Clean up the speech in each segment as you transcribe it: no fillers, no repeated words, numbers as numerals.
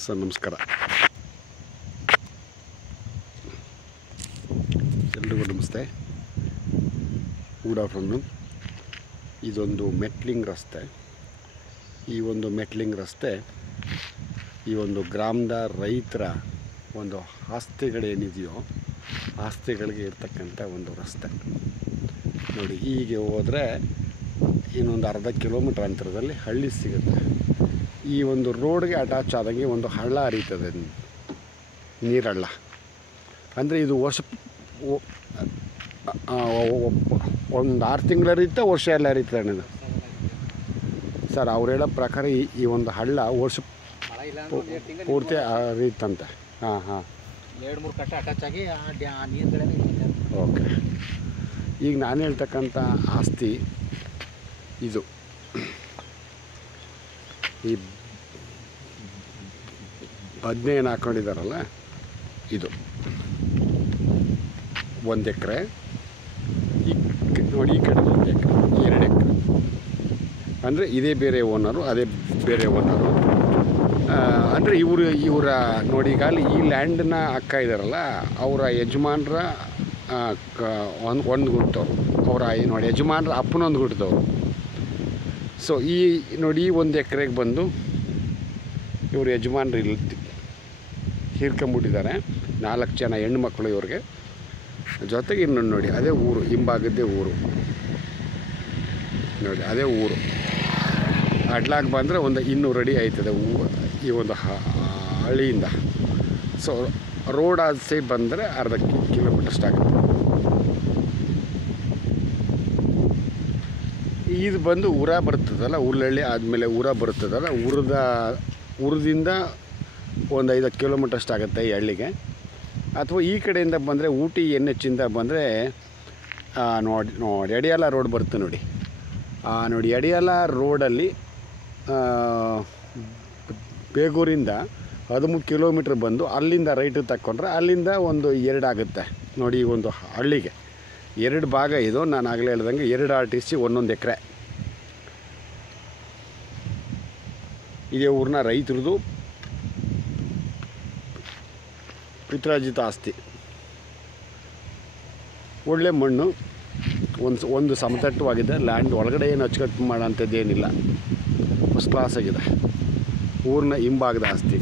Sir ನಮಸ್ಕಾರ. ಎಲ್ರಿಗೂ ನಮಸ್ತೆ, ಗುಡ್ ಆಫ್ಟರ್ನೂನ್. ಇದೊಂದು ಮೆಟ್ಲಿಂಗ್ ರಸ್ತೆ. ಈ ಒಂದು ಮೆಟ್ಲಿಂಗ್ ರಸ್ತೆ ಈ ಒಂದು ಗ್ರಾಮದ ರೈತರ ಒಂದು ಆಸ್ತಿಗಳೇನಿದೆಯೋ ಆಸ್ತಿಗಳಿಗೆ ಇರ್ತಕ್ಕಂಥ ಒಂದು ರಸ್ತೆ ನೋಡಿ. ಹೀಗೆ ಹೋದರೆ ಇನ್ನೊಂದು ಅರ್ಧ ಕಿಲೋಮೀಟ್ರ್ ಅಂತರದಲ್ಲಿ ಹಳ್ಳಿ ಸಿಗುತ್ತೆ. ಈ ಒಂದು ರೋಡ್ಗೆ ಅಟ್ಯಾಚ್ ಆದಂಗೆ ಒಂದು ಹಳ್ಳ ಹರಿತದೆ, ನೀರಳ್ಳ. ಅಂದರೆ ಇದು ಒಂದು 6 ತಿಂಗಳು ಹರಿಯುತ್ತೆ, ವರ್ಷ ಎಲ್ಲ ಹರಿಯುತ್ತೆ ಅಣ್ಣ. ಸರ್ ಅವ್ರು ಹೇಳೋ ಪ್ರಕಾರ ಈ ಒಂದು ಹಳ್ಳ ವರ್ಷ ಪೂರ್ತಿ ಹರಿಯುತ್ತಂತೆ. ಹಾಂ ಹಾಂ, 2-3 ಕಟ್ಟ ಅಟ್ಯಾಚ್ ಆಗಿ ಆ ನೀರುಗಳೇ. ಓಕೆ. ಈಗ ನಾನು ಹೇಳ್ತಕ್ಕಂಥ ಆಸ್ತಿ ಇದು. ಈ ಬದನೆ ಏನು ಹಾಕ್ಕೊಂಡಿದ್ದಾರಲ್ಲ, ಇದು 1 ಎಕರೆ. ಈ ನೋಡಿ, ಈ ಕಡೆ 1 ಎಕರೆ, 2 ಎಕರೆ. ಅಂದರೆ ಇದೇ ಬೇರೆ ಓನರು, ಅದೇ ಬೇರೆ ಓನರು. ಅಂದರೆ ಇವರ ನೋಡಿ, ಈಗ ಈ ಲ್ಯಾಂಡನ್ನ ಹಾಕ್ತಾ ಇದ್ದಾರಲ್ಲ, ಅವರ ಯಜಮಾನ್ರ ಒಂದು ಗುಟ್ಟವ್ರು, ಅವರ ನೋಡಿ ಯಜಮಾನ್ರ ಅಪ್ಪನೊಂದು ಗುಟ್ಟದವರು. ಸೊ ಈ ನೋಡಿ, 1 ಎಕರೆಗೆ ಬಂದು ಇವರು ಯಜಮಾನ್ರು ಇಲ್ಲಿ ಹೀರ್ಕೊಂಬಿಟ್ಟಿದ್ದಾರೆ. 4 ಜನ ಹೆಣ್ಣು ಮಕ್ಕಳು ಇವ್ರಿಗೆ. ಜೊತೆಗೆ ಇನ್ನೊಂದು ನೋಡಿ, ಅದೇ ಊರು, ಹಿಂಭಾಗದ್ದೇ ಊರು ನೋಡಿ, ಅದೇ ಊರು. ಅಡ್ಲಾಗಿ ಬಂದರೆ ಒಂದು 200 ಅಡಿ ಆಯ್ತದೆ ಈ ಒಂದು ಹಳ್ಳಿಯಿಂದ. ಸೊ ರೋಡ್ ಆಚೆ ಬಂದರೆ ಅರ್ಧ ಕಿಲೋಮೀಟರ್ ಅಷ್ಟಾಗುತ್ತೆ. ಇದು ಬಂದು ಊರ ಬರ್ತದಲ್ಲ, ಹುಲ್ಲಳ್ಳಿ ಆದಮೇಲೆ ಊರ ಬರ್ತದಲ್ಲ, ಊರದಿಂದ ಒಂದು 5 ಕಿಲೋಮೀಟರ್ ಅಷ್ಟಾಗುತ್ತೆ ಈ ಹಳ್ಳಿಗೆ. ಅಥವಾ ಈ ಕಡೆಯಿಂದ ಬಂದರೆ ಊಟಿ NH ಬಂದರೆ ನೋಡಿ ಎಡಿಯಾಲ ರೋಡ್ ಬರುತ್ತೆ ನೋಡಿ. ನೋಡಿ ಎಡಿಯಾಲ ರೋಡಲ್ಲಿ ಬೇಗೂರಿಂದ 13 ಕಿಲೋಮೀಟ್ರ್ ಬಂದು ಅಲ್ಲಿಂದ ರೈಟ್ ತಕ್ಕೊಂಡ್ರೆ ಅಲ್ಲಿಂದ ಒಂದು 2 ಆಗುತ್ತೆ ನೋಡಿ. ಈ ಒಂದು ಹಳ್ಳಿಗೆ 2 ಭಾಗ ಇದು. ನಾನು ಆಗಲೇ ಹೇಳ್ದಂಗೆ 2 RTC 1 ಎಕರೆ. ಇದೇ ಊರಿನ ರೈತರದು ಪಿತ್ರಾರ್ಜಿತ ಆಸ್ತಿ. ಒಳ್ಳೆ ಮಣ್ಣು, ಒಂದು ಸಮತಟ್ಟವಾಗಿದೆ. ಲ್ಯಾಂಡ್ ಒಳಗಡೆ ಏನು ಅಚ್ಚುಕಟ್ಟು ಮಾಡೋಂಥದ್ದೇನಿಲ್ಲ, ಫಸ್ಟ್ ಕ್ಲಾಸ್ ಆಗಿದೆ. ಊರಿನ ಹಿಂಭಾಗದ ಆಸ್ತಿ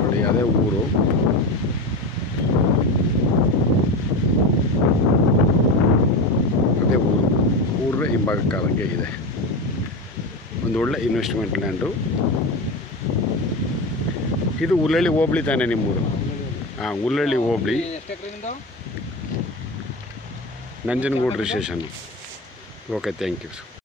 ನೋಡಿ, ಅದೇ ಊರು. ಅದೇ ಊರಿನ ಹಿಂಭಾಗಕ್ಕಾದಂಗೆ ಇದೆ. ಒಂದು ಒಳ್ಳೆ ಇನ್ವೆಸ್ಟ್ಮೆಂಟ್ ಲ್ಯಾಂಡು ಇದು. ಹುಲ್ಲಳ್ಳಿ ಹೋಬಳಿ ತಾನೇ ನಿಮ್ಮೂರು? ಹಾಂ, ಹುಲ್ಲಳ್ಳಿ ಹೋಬಳಿ, Nanjangud station. Okay, thank you.